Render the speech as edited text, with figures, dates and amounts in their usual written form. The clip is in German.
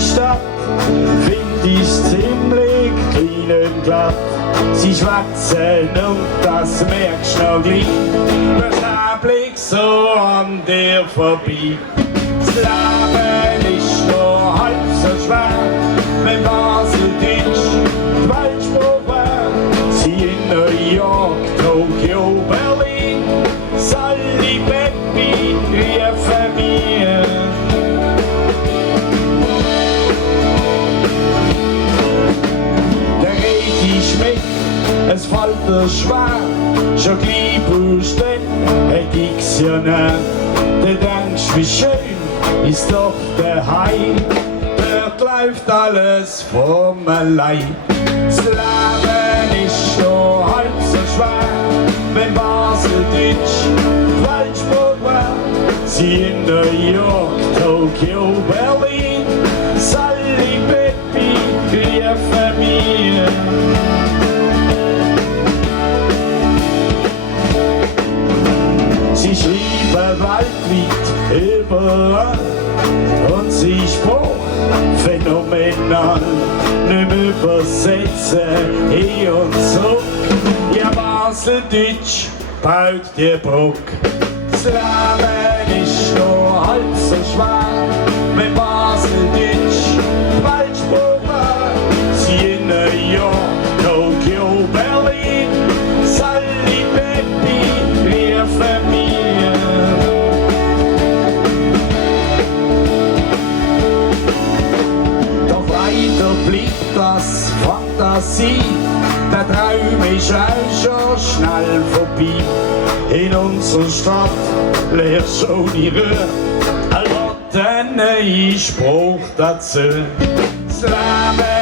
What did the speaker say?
Stadt find ich ziemlich klein und glatt. Sie schwätzen und das merkst du noch gleich. Der Blick so an dir vorbei. Das Leben ist noch halb so schwer, wenn Baseldeutsch die Weltsprache wär. Sie in New York, Tokio, Berlin, Sally, Baby, riefen mir. Der red ich mit, es fällt dir schwer, schon gleich brauchst du ein Diktionär. Du denkst, wie schön ist doch daheim, dort läuft alles vom allein. Das Leben ist schon halb so schwer, wenn Baseldeutsch die Weltsprache wär. Sie in New York, Tokio, Berlin, Sally, Baby, riefen mir. Sie schreiben weltweit überall und sie Spruch phänomenal, nicht übersetzen, hin und zurück. Ja, Baseldeutsch baut die Brücke. Das Leben ist noch halb so schwer, wenn Baseldeutsch die Weltsprache wär. Sie in New York, Tokio, Berlin, Sally, Baby, riefen mir. Bleibt das Fantasie, der Traum ist auch schon schnell vorbei. In unserer Stadt lernst du ohne Ruhe ein neuen Spruch dazu. Das Leben